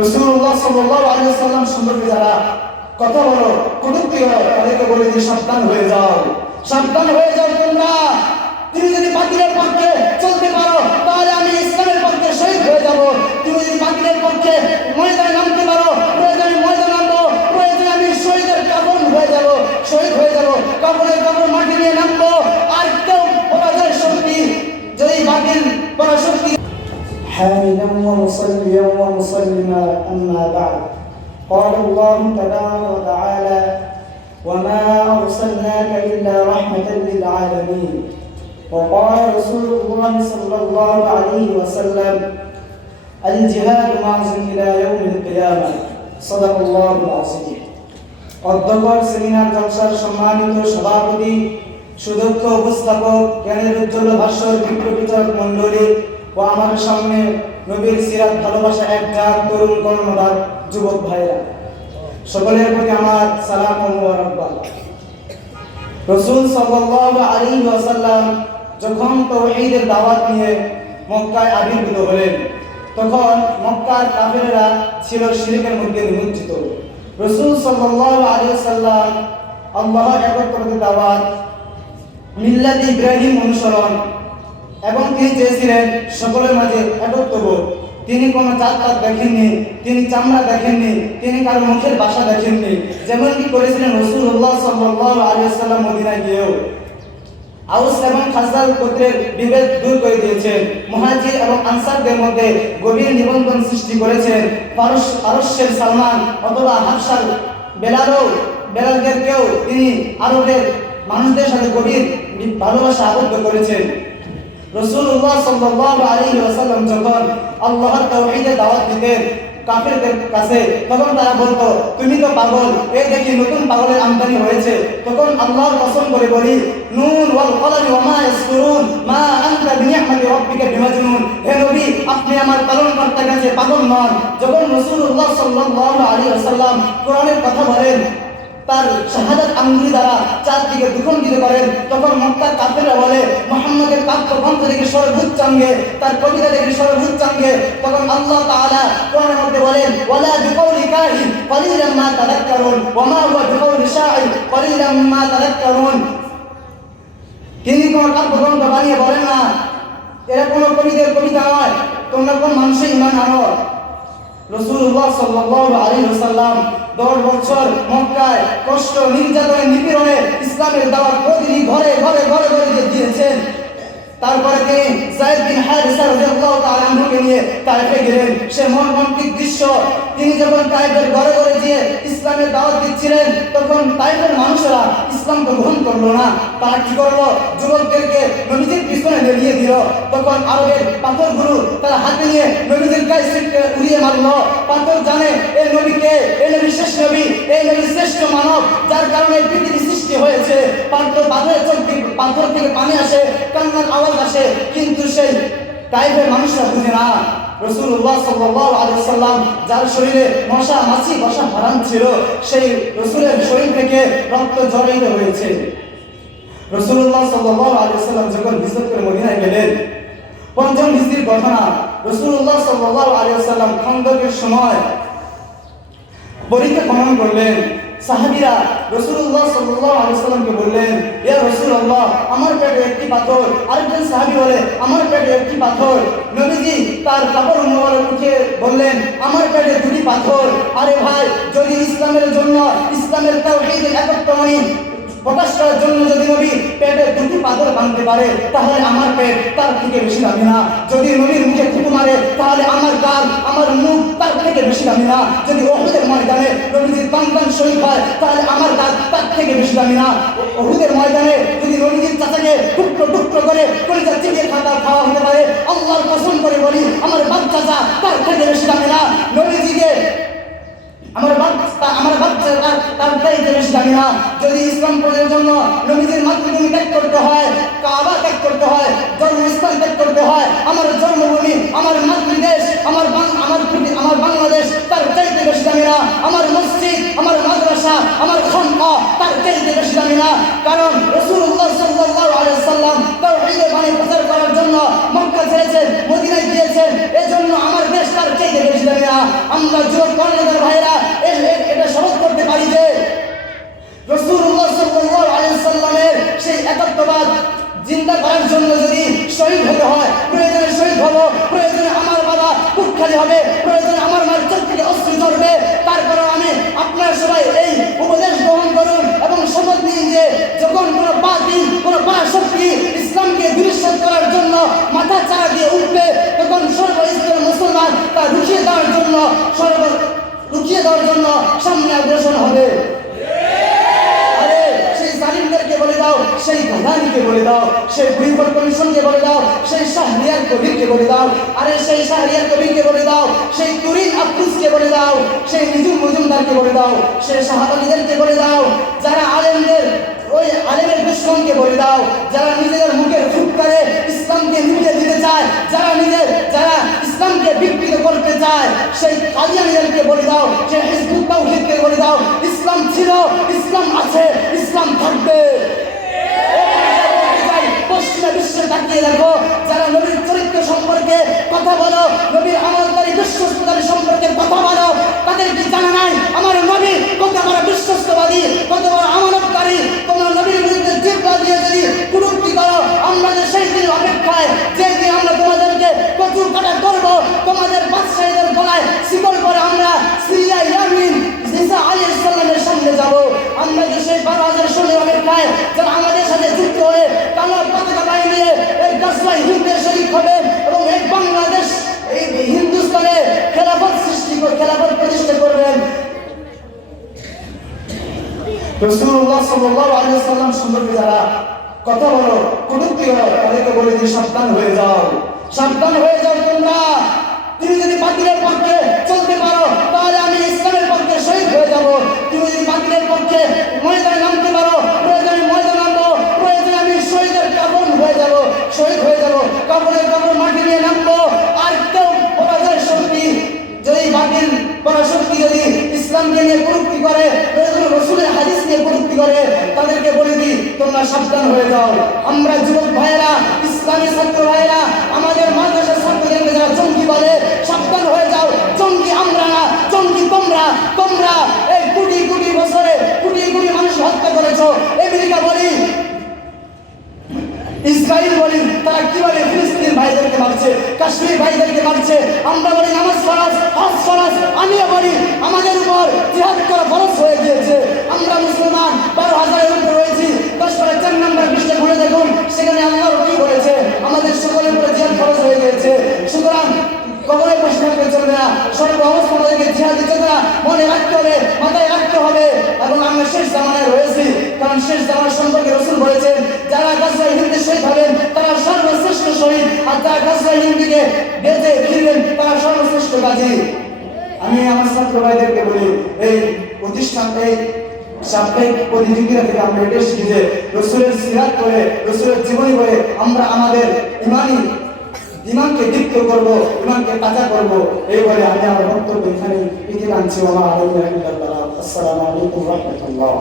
রাসূলুল্লাহ সাল্লাল্লাহু আলাইহি ওয়াসাল্লাম সম্পর্কে যারা কথা বলো, কটূক্তি হয়, তাদেরকে বলে যে সাবধান হয়ে যাও, সাবধান হয়ে যাও তোমরা। তুমি যদি বাতিলের পক্ষে চলতে পারো তাহলে আমি ইসলামের পক্ষে শহীদ হয়ে যাব। তুমি যদি বাতিলের পক্ষে ময়দানে নামতে পারো, প্রয়োজনে ময়দানে নামবো, প্রয়োজনে আমি শহীদের কাফন হয়ে যাব, শহীদ হয়ে যাব, কাফনের কাপড় মাটি নিয়ে নামবো। আর কেউ পরাজয়ের শক্তি যদি বাতিল করার শক্তি حامدا ومصليا ومسلما أما بعد قال الله تبارك وتعالى وما أرسلناك إلا رحمة للعالمين وقال رسول الله صلى الله عليه وسلم الجهاد معز إلى يوم القيامة صدق الله العظيم অধ্যক্ষর সেমিনার জলসার সম্মানিত সভাপতি, সুদক্ষ উপস্থাপক, জ্ঞানের উজ্জ্বল ভাস্বর বিপ্লবীচক মণ্ডলী ও আমার সামনে নবীর সিরাত ভালোবাসা একজাত তরুণ কর্মদার যুবক ভাইরা, সকলের প্রতি আমার সালাম ও মোবারকবাদ। রাসূল সাল্লাল্লাহু আলাইহি ওয়াসাল্লাম যখন তাওহীদের দাওয়াত নিয়ে মক্কায় আবির্ভূত হলেন, তখন মক্কার কাফেররা ছিল শিরকের মধ্যে নিমজ্জিত। রাসূল সাল্লাল্লাহু আলাইহি ওয়াসাল্লাম আল্লাহর একত্ববাদের দাওয়াত, মিল্লাত ইব্রাহিম অনুসরণ এবং তিনি চেয়েছিলেন সকলের মাঝে একত্ববোধ। তিনি কোনো জাতপাত দেখেননি, তিনি চামড়া দেখেননি, তিনি কারো মুখের ভাষা দেখেননি, যেমনটি করেছিলেন রাসূলুল্লাহ সাল্লাল্লাহু আলাইহি ওয়াসাল্লাম মদিনায় গিয়েও। আউস এবং খাজরাজ গোত্রের বিভেদ দূর করে দিয়েছেন, মুহাজির এবং আনসারদের মধ্যে গভীর নিবন্ধন সৃষ্টি করেছেন। পারস্যের সালমান অথবা হাবশার বেলালদেরকেও তিনি আরবের মানুষদের সাথে গভীর ভালোবাসা আবদ্ধ করেছেন। রাসূলুল্লাহ সাল্লাল্লাহু আলাইহি ওয়াসাল্লাম যখন আল্লাহর তাওহীদের দাওয়াত দিতেন কাফেরদের কাছে, তখন তারা বলতো তুমি তো পাগল, এই দেখি নতুন পাগলের আমদানি হয়েছে। তখন আল্লাহর কসম করে বলি, নুন ওয়াল কলামি ওয়া মা ইয়াসতুরুন মা আনতা বিনিআমাতি রাব্বিকা বিমাজনুন। হে নবী, আপনি আমার পালনকর্তার কাছে পাগল নন। যখন রাসূলুল্লাহ সাল্লাল্লাহু আলাইহি ওয়াসাল্লাম কোরআনের কথা বলেন, তার শাহাদাত আঙ্গুলি দ্বারা চারদিকে দ্বিখণ্ডিত করেন, তখন মক্কার কাফেররা বলে মুহাম্মদের কাব্যগ্রন্থ থেকে সর্বোচ্চাঙ্গে, তার কবিতা থেকে সর্বোচ্চাঙ্গে। তখন আল্লাহ তাআলা কোরআনের মধ্যে বলেন ওয়ালা বিকাউলি কাহিন ক্বালিলাম মা তাযাক্কারুন ওয়া মা হুয়া বিকাউলি শাঈর ক্বালিলাম মা তাযাক্কারুন। তিনি কোন কাব্যগ্রন্থ বানিয়ে বলেন না, এরা কোনো কবিদের কবিতা নয়, তোমরা কোন মানুষের ঈমান আনো। রাসূলুল্লাহ সাল্লাল্লাহু আলাইহি ওয়াসাল্লাম 10 বছর মক্কায় কষ্ট, নির্যাতনে, নিপীড়নে ইসলামের দাওয়াত প্রতিটি ঘরে ঘরে ঘরে ঘরে দিয়েছেন। তারপরে তিনি যায়েদ বিন হারিসা রাদিয়াল্লাহু তাআলা আনহুকে নিয়ে তায়েফে গেলেন। সে মর্মান্তিক দৃশ্য, তিনি যখন তায়েফের ঘরে ঘরে গিয়ে ইসলামের দাওয়াত দিচ্ছিলেন, তখন তায়েফের মানুষেরা ইসলামকে গ্রহণ করলো না। তারা কি করলো? যুবকদেরকে নবীজির পিছনে লেলিয়ে দিল। তখন আরবের পাথরগুলো তারা হাতে নিয়ে নবীজির গায়ে উড়িয়ে মারলো। পাথর জানে এই নবীকে, এই নবী শেষ নবী, এই নবী শ্রেষ্ঠ মানব, যার কারণে পৃথিবী সৃষ্টি হয়েছে। পাথর থেকে পানি আসে, কান্নার আওয়াজ আসে, কিন্তু সেই তায়েফের মানুষরা বুঝে না। রাসূলুল্লাহ সাল্লাল্লাহু আলাইহি ওয়াসাল্লাম যার শরীরে মশা মাছি বসা হারাম ছিল, সেই রাসূলের শরীর থেকে রক্ত ঝরাইতে হয়েছে। রাসূলুল্লাহ সাল্লাল্লাহু আলাইহি ওয়াসাল্লাম যখন হিজরত করে মদিনায় গেলেন, পঞ্চম হিজরির ঘটনা, রাসূলুল্লাহ সাল্লাল্লাহু আলাইহি ওয়াসাল্লাম খন্দকের সময় পরীক্ষা খনন করলেন। সাহাবীরা রাসূলুল্লাহ সাল্লাল্লাহু আলাইহি ওয়াসাল্লামকে বললেন, ইয়া রাসূলুল্লাহ, আমার পেটে একটি পাথর। আরেকজন সাহাবী বলে, আমার পেটে একটি পাথর। নবীজি তার কাপড় মোবারক উঠিয়ে বললেন, আমার পেটে দুটি পাথর। আরে ভাই, যদি ইসলামের জন্য, ইসলামের তাওহীদের একত্ববাণী প্রকাশ করার জন্য যদি নবী পেটে দুটি পাথর বাঁধতে পারে, তাহলে আমার পেট তার থেকে বেশি দামি না। যদি নবীর মুখে থুতু মারে, তাহলে আমার গাল, আমার মুখ তার থেকে বেশি দামি না। যদি উহুদের ময়দানে নবীজির প্রাণ শহীদ হয়, তাহলে আমার দাঁত তার থেকে বেশি দামি না। উহুদের ময়দানে যদি নবীজির চাচাকে টুকরো টুকরো করে কলিজা চিবিয়ে খাওয়া হতে পারে, আল্লাহর কসম করে বলি, আমার বাচ্চা তার থেকে বেশি দামি না। নবীজিকে আমার বাচ্চা তার চাইতে বেশি দামি না। যদি ইসলাম প্রচারের জন্য নবীজির মাতৃভূমি ত্যাগ করতে হয়, কাবা ত্যাগ করতে হয়, জন্মস্থান ত্যাগ করতে হয়, আমার জন্মভূমি, আমার মাতৃদেশ, আমার বাংলাদেশ তার চাইতে বেশি দামি না। আমার মসজিদ, আমার মাদ্রাসা, আমার খানকা তার চাইতে বেশি দামি না। কারণ রাসূলুল্লাহ সাল্লাল্লাহু আলাইহি ওয়াসাল্লাম তাওহীদের বাণী প্রচার করার জন্য মক্কা ছেড়েছেন, মদিনায় গিয়েছেন, এজন্য আমার দেশ তার চাইতে বেশি দামি না। আমরা কর্ণধার ভাইরা এটা স্মরণ করতে পারি যে রাসূলুল্লাহ সাল্লাল্লাহু আলাইহি ওয়াসাল্লামের সেই একাত্মবাদ জিন্দা করার জন্য যদি শহীদ হতে হয়, প্রয়োজনে শহীদ হব, প্রয়োজনে আমার বাবা বুক খালি হবে, প্রয়োজনে আমার মার চোখ থেকে অশ্রু ঝরবে, তারপরে আমি আপনারা সবাই এই উপদেশ গ্রহণ করুন এবং শপথ নিন যে যখন কোনো বাতিল কোনো পরাশক্তি ইসলামকে বিনষ্ট করার জন্য মাথা চাড়া দিয়ে উঠবে, তখন সর্বস্তরের মুসলমান তা রুখিয়ে দেওয়ার জন্য সামনে অগ্রসর হবে। জালিমদেরকে বলে দাও, সেই প্রধানকে বলে দাও, সেই গুইবর কমিশনকে বলে দাও, সেই শাহরিয়ার কবিরকে বলে দাও, আরে সেই শাহরিয়ার কবিরকে বলে দাও, সেই তুরিন আফরুজকে বলে দাও, সেই নিজুম মজুমদারকে বলে দাও, সেই শাহাবালীদেরকে বলে দাও, যারা আলেমদের ওই আলেমের দুশ্মনকে বলে দাও, যারা নিজেদের মুখের ফুৎকারে ইসলামকে মিটিয়ে দিতে চায়, যারা ইসলামকে বিকৃত করতে চায়, সেই কাদিয়ানীদেরকে বলে দাও, সেই হিজবুত তাওহীদকে বলে দাও, ইসলাম ছিল, ইসলাম আছে, ইসলাম থাকবে। পশ্চিমা বিশ্বে তাকিয়ে দেখো, যারা নবীর চরিত্র সম্পর্কে কথা বলো, নবীর আমলকারী বিশ্বস্ততার সম্পর্কে কথা বলো, তাদের কি জানা নাই আমার নবী কত বড় বিশ্বস্তবাদী, কত বড় আমানতকারী? তোমরা নবীর বিরুদ্ধে জিহ্বা দিয়ে যদি কুরুক্তি করো, আমরা যে সেই দিন অপেক্ষায়, যে দিন আমরা তোমাদেরকে কচুর কাটা করবো, তোমাদের বাদশাহীদের গলায় শিকল করে আমরা সিরিয়া ইয়ামিন ঈসা আলাইহিস সালামের সামনে যাব। আমরা যে সেই 12,000 সৈন্যের অপেক্ষায় যারা আমাদের সাথে যুক্ত হয়ে কালো পতাকা বাহিনী নিয়ে এই গাজওয়ায় হিন্দের শরীক হবে এবং এই বাংলাদেশ এই হিন্দুস্তানে খেলাফত প্রতিষ্ঠা করবেন। রাসূলুল্লাহ সাল্লাল্লাহু আলাইহি ওয়াসাল্লাম সম্পর্কে যারা কথা বলো, কটূক্তি করো, তাদেরকে বলে যে সাবধান হয়ে যাও, সাবধান হয়ে যাও তোমরা। তুমি যদি বাতিলের পক্ষে চলতে পারো, তাহলে আমি ইসলামের পক্ষে শহীদ হয়ে যাব। তুমি যদি বাতিলের পক্ষে ময়দানে নামতে পারো, প্রয়োজনে ময়দানে নামবো, প্রয়োজনে আমি শহীদের কাফন হয়ে যাব, শহীদ হয়ে যাব, কাফনের মাটি নিয়ে নামবো। আর কেউ পরাজয়ের শক্তি যদি বাতিল পরাশক্তি যদি ইসলামকে নিয়ে কটূক্তি করে, রাসূলের হাদিস নিয়ে কটূক্তি করে, তাদেরকে বলে দিই তোমরা সাবধান হয়ে যাও। আমরা যুবক ভাইয়েরা, ইসলামী ছাত্র ভাইয়েরা, আমাদের মাদ্রাসার ছাত্রদেরকে যারা জঙ্গি বলে, সাবধান হয়ে যাও। জঙ্গি আমরা না, জঙ্গি তোমরা। তোমরা এই কোটি কোটি বছরে কোটি কোটি মানুষ হত্যা করেছো। আমেরিকা বলি, ইসরায়েল বলি, তারা কিভাবে ফিলিস্তিন ভাইদেরকে মারছে, কাশ্মীর ভাইদেরকে মারছে। আমরা বলি নামাজ ফরজ, হজ ফরজ। আমিও বলি আমাদের উপর জিহাদ করা ফরজ হয়ে গিয়েছে। আমরা মুসলমান 12,000-এর উপরে রয়েছি। 10-4 নম্বর পৃষ্ঠা ঘুরে দেখুন, সেখানে আল্লাহ কি বলেছে, আমাদের সকলের উপরে জিহাদ ফরজ হয়ে গিয়েছে। সুতরাং কখনোই বসে থাকতে চলবে না, সর্ব অবস্থা আমাদেরকে জিহাদি চেতনা মনে রাখতে হবে, মাথায় রাখতে হবে। এবং আমরা শেষ জামানায় রয়েছি, কারণ শেষ জামানা সম্পর্কে রাসূল বলেছেন, যারা গাজওয়ায়ে হিন্দে শহীদ হবেন তারা সর্বশ্রেষ্ঠ শহীদ, আর যারা গাজওয়ায়ে হিন্দে বেঁচে ফিরবেন তারা সর্বশ্রেষ্ঠ গাজী। আমি আমার ছাত্র ভাইদেরকে বলি, এই প্রতিষ্ঠান, এই সাপ্তাহিক প্রতিযোগিতা থেকে আমরা এটা শিখি যে রাসূলের সিরাত করে, রাসূলের জীবনী করে আমরা আমাদের ইমানকে দীপ্ত করব, ইমানকে তাজা করব। এই বলে আমি আমার বক্তব্য এখানে ইতি টানছি। আসসালামু আলাইকুম ওয়া রাহমাতুল্লাহ।